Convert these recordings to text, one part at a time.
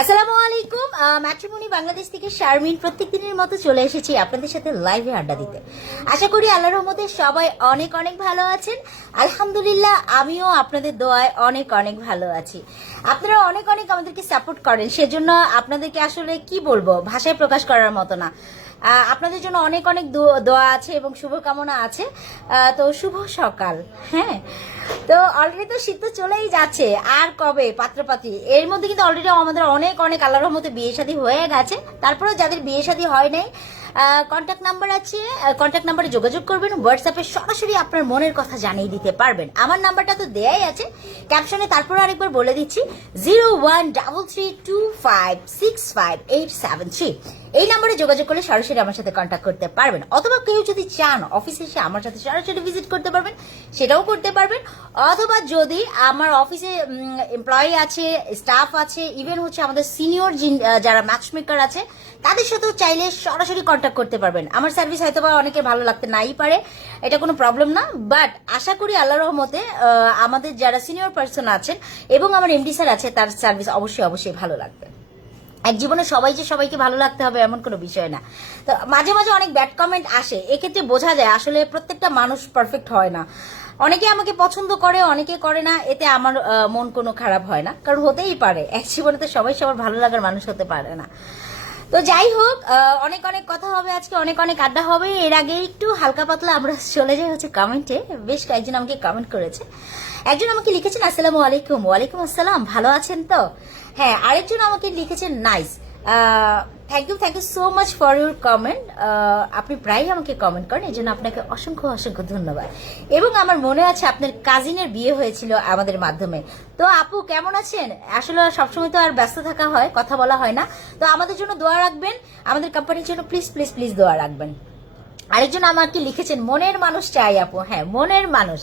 আসসালামু আলাইকুম। ম্যাট্রিমনি বাংলাদেশ থেকে শারমিন প্রত্যেক দিনের মতো চলে এসেছি আপনাদের সাথে লাইভে আড্ডা দিতে। আশা করি আল্লাহর রহমতে সবাই অনেক অনেক ভালো আছেন। আলহামদুলিল্লাহ আমিও আপনাদের দোয়ায় অনেক অনেক ভালো আছি। আপনারা অনেক অনেক আমাদেরকে সাপোর্ট করেন, সেজন্য আপনাদেরকে আসলে কি বলবো, ভাষায় প্রকাশ করার মতো না। আপনাদের জন্য অনেক অনেক দোয়া আছে এবং শুভকামনা আছে। তো শুভ সকাল। হ্যাঁ, তো অলরেডি তো শীত তো চলেই যাচ্ছে, আর কবে পাত্রপাত্রী। এর মধ্যে কিন্তু অলরেডি আমাদের অনেক অনেক আল্লাহর রহমতে বিয়ে শাদী হয়ে গেছে। তারপরেও যাদের বিয়ে শাদী হয় নাই, কন্ট্যাক্ট নাম্বার আছে, কন্ট্যাক্ট নাম্বারে যোগাযোগ করবেন। হোয়াটসঅ্যাপে সরাসরি আপনার মনের কথা জানিয়ে দিতে পারবেন। আমার নাম্বারটা তো দেয়াই আছে ক্যাপশনে, তারপরে আরেকবার বলে দিচ্ছি 0133256587 এই নাম্বারে যোগাযোগ করলে সরাসরি আমার সাথে কন্ট্যাক্ট করতে পারবেন। অথবা কেউ যদি চান অফিসে এসে আমার সাথে সরাসরি ভিজিট করতে পারবেন, সেটাও করতে পারবেন। অথবা যদি আমার অফিসে এমপ্লয়ি আছে, স্টাফ আছে, ইভেন হচ্ছে আমাদের সিনিয়র যারা ম্যাচমেকার আছে, তাদের সাথেও চাইলে সরাসরি কন্ট্যাক্ট করতে পারবেন। আমার সার্ভিস হয়তো বা অনেকের ভালো লাগতে নাই পারে, এটা কোনো প্রবলেম না, বাট আশা করি আল্লাহর রহমতে আমাদের যারা সিনিয়র পার্সন আছেন এবং আমার এমডি স্যার আছে, তার সার্ভিস অবশ্যই অবশ্যই ভালো লাগবে। এক জীবনে সবাই যে সবাইকে ভালো লাগতে হবে এমন কোনো বিষয় না। তো মাঝে মাঝে অনেক ব্যাড কমেন্ট আসে, এক্ষেত্রে বোঝা যায় আসলে প্রত্যেকটা মানুষ পারফেক্ট হয় না। অনেকে আমাকে পছন্দ করে, অনেকে করে না, এতে আমার মন কোনো খারাপ হয় না, কারণ হতেই পারে, এক জীবনে তো সবাই সবার ভালো লাগার মানুষ হতে পারে না। তো যাই হোক, অনেক অনেক কথা হবে আজকে, অনেক অনেক আড্ডা হবে। এর আগে একটু হালকা পাতলা আমরা চলে যাই হচ্ছে কমেন্টে। বেশ কয়েকজন আমাকে কমেন্ট করেছে। একজন আমাকে লিখেছেন আসসালামু আলাইকুম। ওয়ালাইকুম আসসালাম, ভালো আছেন তো? হ্যাঁ, আরেকজন আমাকে লিখেছেন nice. Thank you so much for your comment. আপনি প্রায়ই আমাকে কমেন্ট করেন, এই জন্য আপনাকে অসংখ্য অসংখ্য ধন্যবাদ। এবং আমার মনে আছে আপনার কাজিনের বিয়ে হয়েছিল আমাদের মাধ্যমে। তো আপু কেমন আছেন? আসলে সবসময় তো আর ব্যস্ত থাকা হয়, কথা বলা হয় না। তো আমাদের জন্য দোয়া রাখবেন, আমাদের কোম্পানির জন্য প্লিজ প্লিজ প্লিজ দোয়া রাখবেন। আরেকজন আমাকে লিখেছেন মনের মানুষ চাই আপু। হ্যাঁ, মনের মানুষ,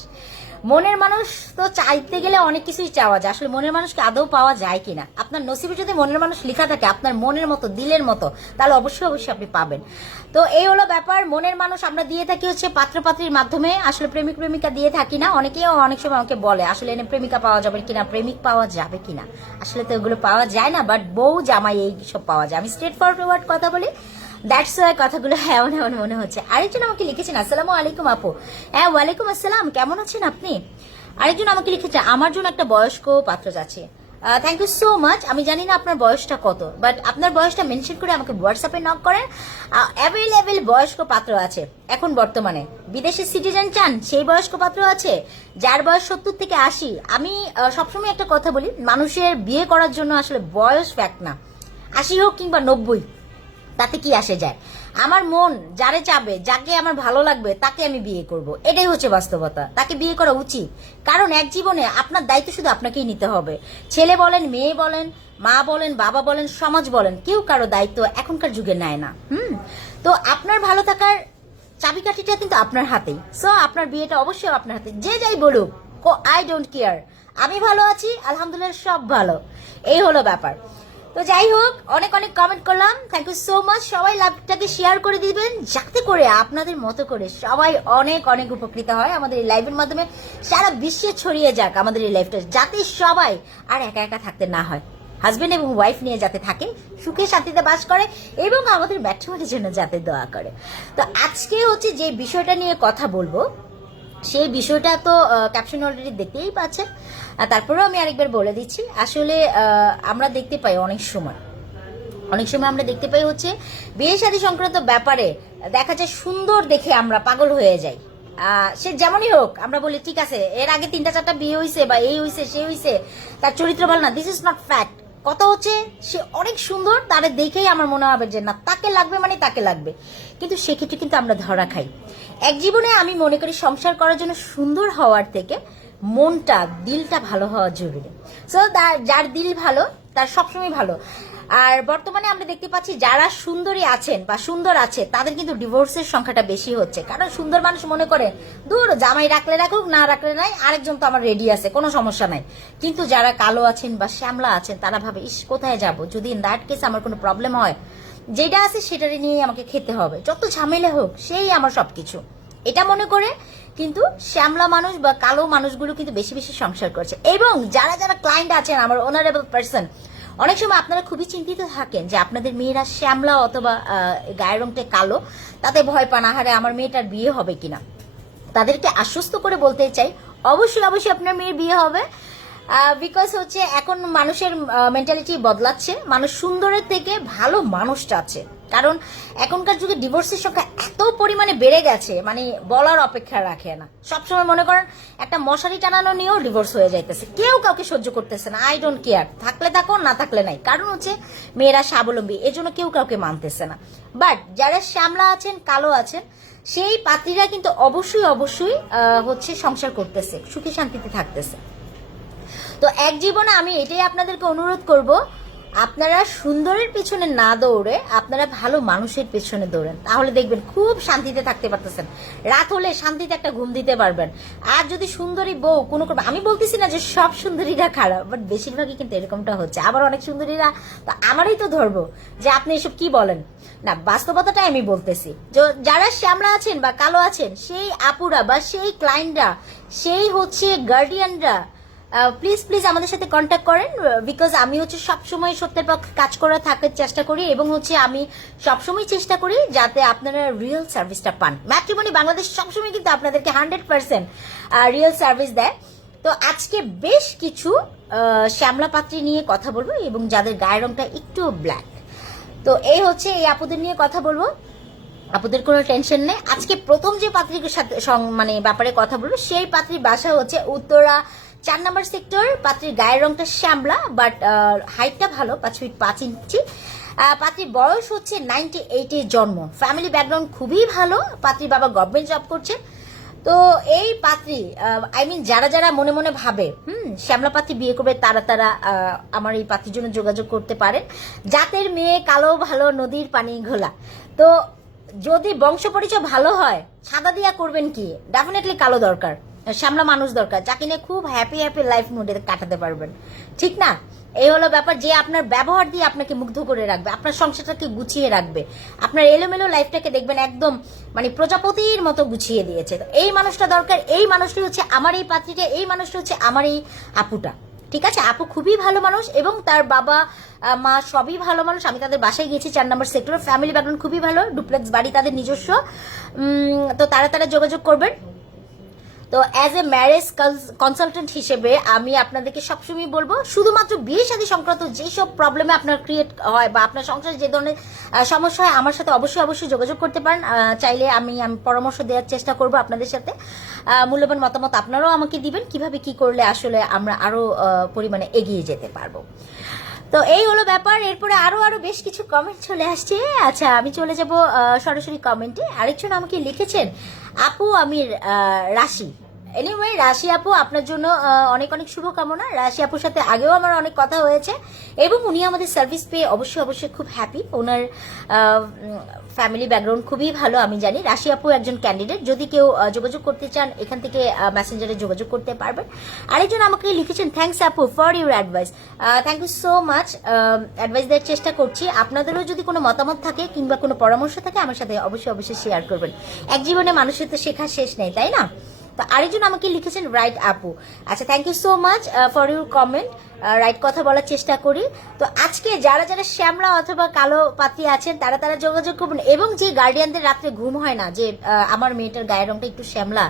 মনের মানুষ তো চাইতে গেলে অনেক কিছুই চাওয়া যায়। আসলে মনের মানুষকে আদৌ পাওয়া যায় কিনা, আপনার নসিবে যদি মনের মানুষ লেখা থাকে আপনার মনের মতো, দিলের মতো, তাহলে অবশ্যই অবশ্যই আপনি পাবেন। তো এই হলো ব্যাপার। মনের মানুষ আমরা দিয়ে থাকি হচ্ছে পাত্রপাত্রীর মাধ্যমে, আসলে প্রেমিক প্রেমিকা দিয়ে থাকি না। অনেকেও অনেক সময় আমাকে বলে আসলে এনে প্রেমিকা পাওয়া যাবে কিনা, প্রেমিক পাওয়া যাবে কিনা। আসলে তো এগুলো পাওয়া যায় না, বাট বউ জামাই এই সব পাওয়া যায়। আমি স্ট্রেট ফরওয়ার্ড কথা বলি, দ্যাটস ওয়াই কথাগুলো এমন এমন মনে হচ্ছে। আরেকজন আমাকে লিখেছেন আসসালামু আলাইকুম আপু। হ্যাঁ, ওয়ালাইকুম আসসালাম, কেমন আছেন আপনি? আরেকজন আমাকে লিখেছে আমার জন্য একটা বয়স্ক পাত্র যাচ্ছে। Thank you so much. আমি জানি না আপনার বয়সটা কত, বাট আপনার বয়সটা মেনশন করে আমাকে হোয়াটসঅ্যাপে নক করেন। অ্যাভেলেবেল বয়স্ক পাত্র আছে এখন বর্তমানে। বিদেশের সিটিজেন চান, সেই বয়স্ক পাত্র আছে। যার বয়স 70 থেকে 80। আমি সবসময় একটা কথা বলি, মানুষের বিয়ে করার জন্য আসলে বয়স ফ্যাক্ট না। 80 হোক কিংবা 90, তাতে কি আসে যায়। আমার মন যারে চাবে, যাকে আমার ভালো লাগবে, তাকে আমি বিয়ে করব, এটাই হচ্ছে বাস্তবতা। তাকে বিয়ে করা উচিত, কারণ এক জীবনে আপনার দায়িত্ব শুধু আপনাকেই নিতে হবে। ছেলে বলেন, মেয়ে বলেন, মা বলেন, বাবা বলেন, সমাজ বলেন, কেউ কারো দায়িত্ব এখনকার যুগে নেয় না। তো আপনার ভালো থাকার চাবিকাঠিটা কিন্তু আপনার হাতেই। সো আপনার বিয়েটা অবশ্যই আপনার হাতে, যে যাই বলুক, আই ডোন্ট কেয়ার। আমি ভালো আছি, আলহামদুলিল্লাহ, সব ভালো। এই হলো ব্যাপার। তো যাই হোক, অনেক অনেক কমেন্ট করলাম, থ্যাংক ইউ সো মাচ। সবাই লাইভটাকে শেয়ার করে দিবেন, যাতে করে আপনাদের মতো করে সবাই অনেক অনেক উপকৃত হয় আমাদের এই লাইভের মাধ্যমে। সারা বিশ্বে ছড়িয়ে যাক আমাদের এই লাইভটা, যাতে সবাই আর একা একা থাকতে না হয়। হাজবেন্ড এবং ওয়াইফ নিয়ে যাতে থাকে, সুখে শান্তিতে বাস করে, এবং আমাদের ম্যাট্রিমনির জন্য যাতে দোয়া করে। তো আজকে হচ্ছে যে বিষয়টা নিয়ে কথা বলবো, সেই বিষয়টা তো ক্যাপশন অলরেডি দেখতেই পাচ্ছেন। তারপরেও আমি আরেকবার বলে দিচ্ছি। আসলে আমরা দেখতে পাই অনেক সময় আমরা দেখতে পাই হচ্ছে বিয়ে শাদী সংক্রান্ত ব্যাপারে দেখা যায় সুন্দর দেখে আমরা পাগল হয়ে যাই। সে যেমনই হোক, আমরা বলি ঠিক আছে, এর আগে 3-4টা বিয়ে হয়েছে, বা এই হয়েছে সে হয়েছে, তার চরিত্র ভালো না। This is not fact. কথা হচ্ছে সে অনেক সুন্দর, তারে দেখেই আমার মনে হবে যে না, তাকে লাগবে মানে তাকে লাগবে, কিন্তু সেক্ষেত্রে কিন্তু আমরা ধরা খাই। এক জীবনে আমি মনে করি সংসার করার জন্য সুন্দর হওয়ার থেকে মনটা, দিলটা ভালো হওয়া জরুরি। সো যার দিল ভালো তার সবসময় ভালো। আর বর্তমানে আমরা দেখতে পাচ্ছি যারা সুন্দরী আছেন বা সুন্দর আছে, তাদের কিন্তু ডিভোর্সের সংখ্যাটা বেশি হচ্ছে। কারণ সুন্দর মানুষ মনে করে দূর, জামাই রাখলে রাখুক, না রাখলে নাই, আরেকজন তো আমার রেডি আছে, কোনো সমস্যা নাই। কিন্তু যারা কালো আছেন বা শ্যামলা আছেন, তারা ভাবে ইস কোথায় যাব, যদি ইন দ্যাট কেস আমার কোনো প্রবলেম হয়, যেটা আছে সেটারে নিয়ে আমাকে খেতে হবে, যত ঝামেলা হোক সেই আমার সবকিছু, এটা মনে করে কিন্তু শ্যামলা মানুষ বা কালো মানুষগুলো কিন্তু বেশি বেশি সংসার করছে। এবং যারা যারা ক্লায়েন্ট আছেন, আমার অনারেবল পার্সন, অনেক সময় আপনারা খুবই চিন্তিত থাকেন যে আপনাদের মেয়েরা শ্যামলা অথবা গায়ের রংটা কালো, তাতে ভয় পান আহারে আমার মেয়েটার বিয়ে হবে কিনা। তাদেরকে আশ্বস্ত করে বলতে চাই অবশ্যই অবশ্যই আপনার মেয়ের বিয়ে হবে। বিকজ হচ্ছে এখন মানুষের মেন্টালিটি বদলাচ্ছে, মানুষ সুন্দরের থেকে ভালো মানুষ চাচ্ছে। কারণ এখনকার যুগে ডিভোর্সের সংখ্যা এত পরিমাণে বেড়ে গেছে, মানে বলার অপেক্ষা রাখে না। সবসময় মনে করেন একটা মশারি টানানো নিয়েও ডিভোর্স হয়ে যাইতেছে, কেউ কাউকে সহ্য করতেছে না। আই ডোন্ট কেয়ার, থাকলে থাকো না থাকলে নাই। কারণ হচ্ছে মেয়েরা স্বাবলম্বী, এজন্য কেউ কাউকে মানতেছে না। বাট যারা শ্যামলা আছেন, কালো আছেন, সেই পাত্রীরা কিন্তু অবশ্যই অবশ্যই হচ্ছে সংসার করতেছে, সুখী শান্তিতে থাকতেছে। তো এক জীবনে আমি এটাই আপনাদেরকে অনুরোধ করব, আপনারা সুন্দরের পেছনে না দৌড়ে আপনারা ভালো মানুষের পেছনে দৌড়েন, তাহলে দেখবেন খুব শান্তিতে থাকতে পারতেছেন। রাত হলে শান্তিতে একটা ঘুম দিতে পারবেন। আর যদি সুন্দরী বউ কোনো, আমি বলতেছি না যে সব সুন্দরীরা খারাপ, বাট বেশিরভাগই কিন্তু এরকমটা হচ্ছে। আবার অনেক সুন্দরীরা তো আমারই তো ধরবো যে আপনি এসব কি বলেন না, বাস্তবতাটাই আমি বলতেছি। যারা শ্যামলা আছেন বা কালো আছেন, সেই আপুরা বা সেই ক্লায়েন্টরা, সেই হচ্ছে গার্ডিয়ানরা, প্লিজ প্লিজ আমাদের সাথে কন্ট্যাক্ট করেন। বিকজ আমি হচ্ছে সবসময় সত্যের পক্ষে কাজ করে থাকার চেষ্টা করি, এবং হচ্ছে আমি সবসময় চেষ্টা করি যাতে আপনারা রিয়েল সার্ভিসটা পান। ম্যাট্রিমনি বাংলাদেশ সবসময় কিন্তু আপনাদেরকে 100% রিয়েল সার্ভিস দেয়। তো আজকে বেশ কিছু শ্যামলা পাত্রী নিয়ে কথা বলবো, এবং যাদের গায়ের রংটা একটু ব্ল্যাক। তো এই হচ্ছে এই আপুদের নিয়ে কথা বলবো, আপুদের কোনো টেনশন নেই। আজকে প্রথম যে পাত্রীর সাথে মানে ব্যাপারে কথা বলবো, সেই পাত্রীর বাসা হচ্ছে উত্তরা 4 নম্বর সেক্টর। পাত্রীর গায়ের রংটা শ্যামলা, বাট হাইটটা ভালো, 5 ফিট 5 ইঞ্চি। পাত্রীর বয়স হচ্ছে 98-এ জন্ম। ফ্যামিলি ব্যাকগ্রাউন্ড খুবই ভালো, পাত্রীর বাবা গভর্নমেন্ট জব করছেন। তো এই পাত্রী যারা যারা মনে মনে ভাবে শ্যামলা পাত্রী বিয়ে করবে, তারা তারা আমার এই পাত্রীর জন্য যোগাযোগ করতে পারেন। জাতের মেয়ে, কালো ভালো, নদীর পানি ঘোলা। তো যদি বংশ পরিচয় ভালো হয়, সাদা দিয়া করবেন কি, ডেফিনেটলি কালো দরকার, শ্যামলা মানুষ দরকার, যাকে নিয়ে খুব হ্যাপি হ্যাপি লাইফ মোডে কাটাতে পারবেন, ঠিক না? এই হলো ব্যাপার, যে আপনার ব্যবহার দিয়ে আপনাকে মুগ্ধ করে রাখবে, আপনার সংসারটাকে গুছিয়ে রাখবে, আপনার এলোমেলো লাইফটাকে দেখবেন একদম মানে প্রজাপতির মতো গুছিয়ে দিয়েছে। তো এই মানুষটা দরকার, এই মানুষটি হচ্ছে আমার এই পাত্রীটা, এই মানুষটা হচ্ছে আমার এই আপুটা। ঠিক আছে, আপু খুবই ভালো মানুষ, এবং তার বাবা মা সবই ভালো মানুষ। আমি তাদের বাসায় গেছি, 4 নম্বর সেক্টর। ফ্যামিলি ব্যাকগ্রাউন্ড খুবই ভালো, ডুপ্লেক্স বাড়ি তাদের নিজস্ব। তো তারা তারা যোগাযোগ করবেন। তো অ্যাজ এ ম্যারেজ কনসালটেন্ট হিসেবে আমি আপনাদেরকে সবসময় বলবো, শুধুমাত্র বিয়ে শাদী সংক্রান্ত যেসব প্রবলেমে আপনার ক্রিয়েট হয় বা আপনার সংসারে যে ধরনের সমস্যা হয়, আমার সাথে অবশ্যই অবশ্যই যোগাযোগ করতে পারেন। চাইলে আমি পরামর্শ দেওয়ার চেষ্টা করব আপনাদের সাথে। মূল্যবান মতামত আপনারাও আমাকে দিবেন, কিভাবে কি করলে আসলে আমরা আরো পরিমাণে এগিয়ে যেতে পারবো। তো এই হলো ব্যাপার। এরপরে আরো আরো বেশ কিছু কমেন্ট চলে আসছে। আচ্ছা, আমি চলে যাব সরাসরি কমেন্টে। আরেকজন আমাকে লিখেছেন, আপু আমি রাশি। এনিওয়ে, রাশি আপু, আপনার জন্য অনেক অনেক শুভকামনা। রাশি আপুর সাথে আগেও আমার অনেক কথা হয়েছে, এবং উনি আমাদের সার্ভিস পেয়ে অবশ্যই অবশ্যই খুব হ্যাপি। ওনার ফ্যামিলি ব্যাকগ্রাউন্ড খুবই ভালো আমি জানি। রাশি আপু একজন ক্যান্ডিডেট, যদি কেউ যোগাযোগ করতে চান এখান থেকে মেসেঞ্জারে যোগাযোগ করতে পারবেন। আরেকজন আমাকে লিখেছেন, থ্যাংকস আপু for your advice. Thank you so much. Advice দেওয়ার চেষ্টা করছি। আপনাদেরও যদি কোনো মতামত থাকে কিংবা কোনো পরামর্শ থাকে, আমার সাথে অবশ্যই অবশ্যই শেয়ার করবেন। এক জীবনে মানুষের তো শেখা শেষ নেই, তাই না? তো আরেকজন আমাকে লিখেছেন, রাইট আপু। আচ্ছা, thank you so much for your comment. Right কথা বলার চেষ্টা করি। তো আজকে যারা যারা শ্যামলা অথবা কালো পাত্রী আছেন, তারা তারা যোগাযোগ করবেন। এবং যে গার্ডিয়ানদের রাত্রে ঘুম হয় না, যে আমার মেয়েটার গায়ের রংটা একটু শ্যামলা,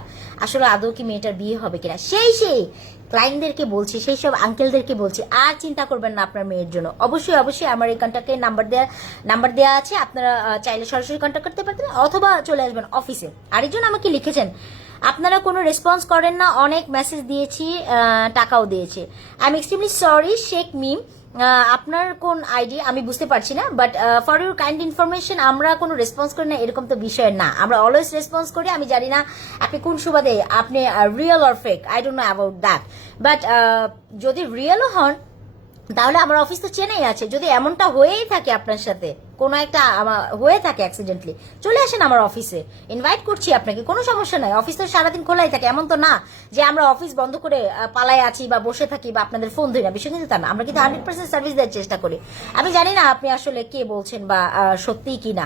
আসলে আদৌ কি মেয়েটার বিয়ে হবে কিনা, সেই ক্লায়েন্টদেরকে বলছি, সেই সব আঙ্কেলদেরকে বলছি, আর চিন্তা করবেন না আপনার মেয়ের জন্য। অবশ্যই অবশ্যই আমার এই কন্ট্যাক্টে নাম্বার দেওয়া আছে, আপনারা চাইলে সরাসরি কন্ট্যাক্ট করতে পারতেন, অথবা চলে আসবেন অফিসে। আরেকজন আমাকে লিখেছেন, আপনারা কোনো রেসপন্স করেন না, অনেক মেসেজ দিয়েছি, টাকাও দিয়েছি। I am extremely sorry Sheikh Mim, আপনার কোন আইডি আমি বুঝতে পারছি না, but for your kind information, আমরা কোনো রেসপন্স করি না এরকম তো বিষয় না, আমরা অলওয়েজ রেসপন্স করি। আমি জানি না আপনি কোন সুবাদে, আপনি real or fake, I don't know about that. But যদি রিয়েলও হন, তাহলে আমার অফিস তো চেনাই আছে। যদি এমনটা হয়েই থাকে আপনার সাথে, কোনো একটা হয়ে থাকে অ্যাক্সিডেন্টলি, চলে আসেন আমার অফিসে, ইনভাইট করছি আপনাকে, কোনো সমস্যা নাই। অফিস তো সারাদিন খোলাই থাকে, এমন তো না যে আমরা অফিস বন্ধ করে পালায় আছি বা বসে থাকি বা আপনাদের ফোন ধরি না, বিষয় কিন্তু তা না। আমরা কিন্তু 100% সার্ভিস দেওয়ার চেষ্টা করি। আমি জানি না আপনি আসলে কে বলছেন বা সত্যিই কি না।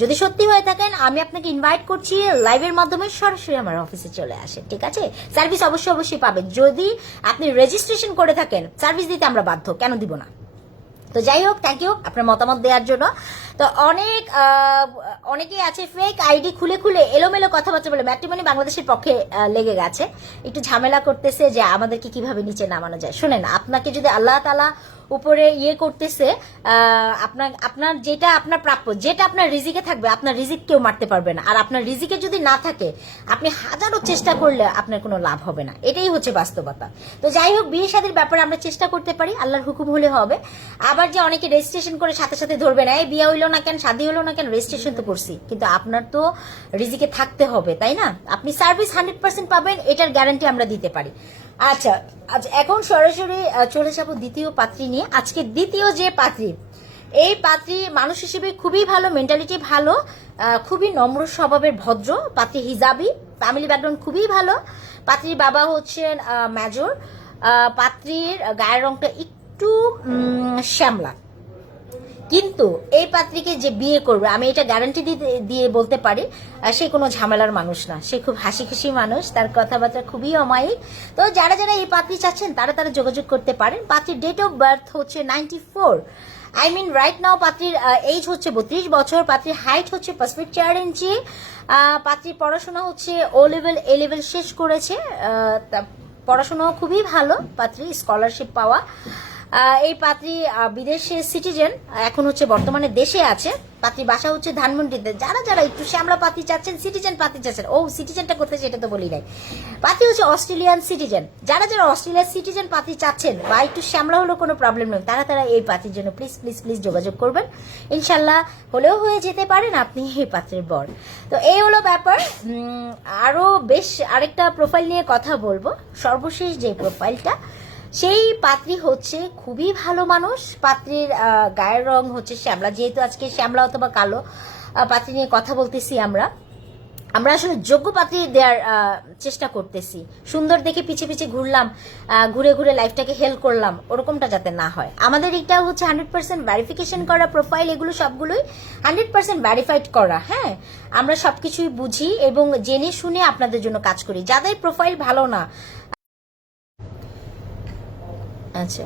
যদি সত্যি হয়ে থাকেন, আমি আপনাকে ইনভাইট করছি লাইভের মাধ্যমে সরাসরি আমার অফিসে চলে আসেন, ঠিক আছে? সার্ভিস অবশ্যই অবশ্যই পাবেন। যদি আপনি রেজিস্ট্রেশন করে থাকেন, সার্ভিস দিতে আমরা বাধ্য, কেন দিব না? তো যাই হোক, থ্যাংক ইউ আপনার মতামত দেওয়ার জন্য। তো অনেকেই আছে ফেক আইডি খুলে খুলে এলোমেলো কথাবার্তা বলে ম্যাট্রিমনি বাংলাদেশের পক্ষে লেগে গেছে, একটু ঝামেলা করতেছে যে আমাদেরকে কিভাবে নিচে নামানো যায়। শুনেন, আপনাকে যদি আল্লাহ তাআলা উপরে করতেছে, আপনার যেটা আপনার প্রাপ্য, যেটা আপনার রিজিকে থাকবে, আপনার রিজিক কেউ মারতে পারবে না। আর আপনার রিজিকে যদি না থাকে, আপনি হাজারো চেষ্টা করলে আপনার কোনো লাভ হবে না। এটাই হচ্ছে বাস্তবতা। তো যাই হোক, বিয়ে শাদীর ব্যাপারে আমরা চেষ্টা করতে পারি, আল্লাহর হুকুম হলে হবে। আবার যে অনেকে রেজিস্ট্রেশন করে সাথে সাথে ধরবে না, এই বিয়ে হইলো না কেন, শাদী হলো না কেন, রেজিস্ট্রেশন তো করছি, কিন্তু আপনার তো রিজিকে থাকতে হবে, তাই না? আপনি সার্ভিস 100% পাবেন, এটার গ্যারান্টি আমরা দিতে পারি। আচ্ছা, এখন সরাসরি চলে যাবো দ্বিতীয় পাত্রী নিয়ে। আজকে দ্বিতীয় যে পাত্রী, এই পাত্রী মানুষ হিসেবে খুবই ভালো, মেন্টালিটি ভালো, খুবই নম্র স্বভাবের, ভদ্র পাত্রী, হিজাবি, ফ্যামিলি ব্যাকগ্রাউন্ড খুবই ভালো। পাত্রীর বাবা হচ্ছেন মেজর। পাত্রীর গায়ের রংটা একটু শ্যামলা, কিন্তু এই পাত্রীকে যে বিয়ে করবে, আমি এটা গ্যারান্টি দিয়ে বলতে পারি, সে কোনো ঝামেলার মানুষ না, সে খুব হাসি খুশি মানুষ, তার কথাবার্তা খুবই অমায়িক। তো যারা যারা এই পাত্রী চাচ্ছেন তারা যোগাযোগ করতে পারেন। পাত্রীর ডেট অফ বার্থ হচ্ছে 94, আই মিন রাইট নাও। পাত্রীর এজ হচ্ছে 32 বছর। পাত্রীর হাইট হচ্ছে 5 ফিট 4 ইঞ্চি। পাত্রীর পড়াশোনা হচ্ছে ও লেভেল, এ লেভেল শেষ করেছে। পড়াশোনাও খুবই ভালো, পাত্রী স্কলারশিপ পাওয়া। এই পাত্রী বিদেশের সিটিজেন, এখন হচ্ছে বর্তমানে দেশে আছে। পাত্রী বাসা হচ্ছে ধানমন্ডিতে। যারা যারা একটু শ্যামলা পাত্রী চাচ্ছেন, সিটিজেন পাত্রী চাচ্ছেন, সিটিজেনটা কোথায় সেটা তো বলি নাই, পাত্রী হচ্ছে অস্ট্রেলিয়ান সিটিজেন। যারা যারা অস্ট্রেলিয়ান সিটিজেন পাত্রী চাচ্ছেন বা একটু শ্যামলা হলেও কোনো প্রবলেম নেই, তারা এই পাত্রীর জন্য প্লিজ প্লিজ প্লিজ যোগাযোগ করবেন। ইনশাল্লাহ হলেও হয়ে যেতে পারেন আপনি এই পাত্রের বর। তো এই হলো ব্যাপার। আরো বেশ আরেকটা প্রোফাইল নিয়ে কথা বলবো। সর্বশেষ যে প্রোফাইলটা, সেই পাত্রী হচ্ছে খুবই ভালো মানুষ। পাত্রীর গায়ের রং হচ্ছে শ্যামলা, যেহেতু আজকে শ্যামলা অথবা কালো পাত্রী নিয়ে কথা বলতেছি, আমরা আসলে যোগ্য পাত্রী দেওয়ার চেষ্টা করতেছি। সুন্দর দেখে পিছে পিছে ঘুরলাম, ঘুরে ঘুরে লাইফটাকে হেল্প করলাম, ওরকমটা যাতে না হয়। আমাদের এটা হচ্ছে 100% ভেরিফিকেশন করা প্রোফাইল, এগুলো সবগুলোই 100% ভেরিফাইড করা। হ্যাঁ, আমরা সবকিছুই বুঝি এবং জেনে শুনে আপনাদের জন্য কাজ করি। যাদের প্রোফাইল ভালো না, আচ্ছা,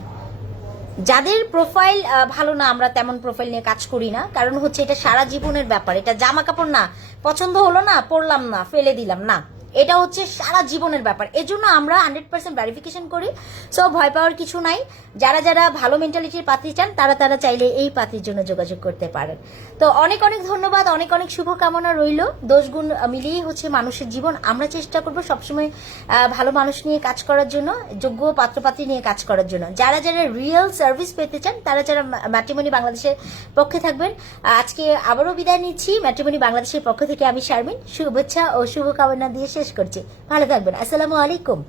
যাদের প্রোফাইল ভালো না, আমরা তেমন প্রোফাইল নিয়ে কাজ করি না। কারণ হচ্ছে এটা সারা জীবনের ব্যাপার, এটা জামা কাপড় না, পছন্দ হলো না, পরলাম না, ফেলে দিলাম না, এটা হচ্ছে সারা জীবনের ব্যাপার। এজন্য আমরা 100% ভেরিফিকেশন করি। সো ভয় পাওয়ার কিছু নাই। যারা যারা ভালো মেন্টালিটির পাত্রী চান, তারা চাইলে এই পাত্রীর জন্য যোগাযোগ করতে পারেন। তো অনেক অনেক ধন্যবাদ, অনেক অনেক শুভকামনা রইল। দোষগুণ মিলিয়েই হচ্ছে মানুষের জীবন। আমরা চেষ্টা করব সবসময় ভালো মানুষ নিয়ে কাজ করার জন্য, যোগ্য পাত্রপাত্রী নিয়ে কাজ করার জন্য। যারা যারা রিয়েল সার্ভিস পেতে চান, তারা ম্যাট্রিমনি বাংলাদেশের পক্ষে থাকবেন। আজকে আবারও বিদায় নিচ্ছি। ম্যাট্রিমনি বাংলাদেশের পক্ষ থেকে আমি শারমিন শুভেচ্ছা ও শুভকামনা দিয়ে শেষ করছি। ভালো থাকবেন। আসসালামু আলাইকুম।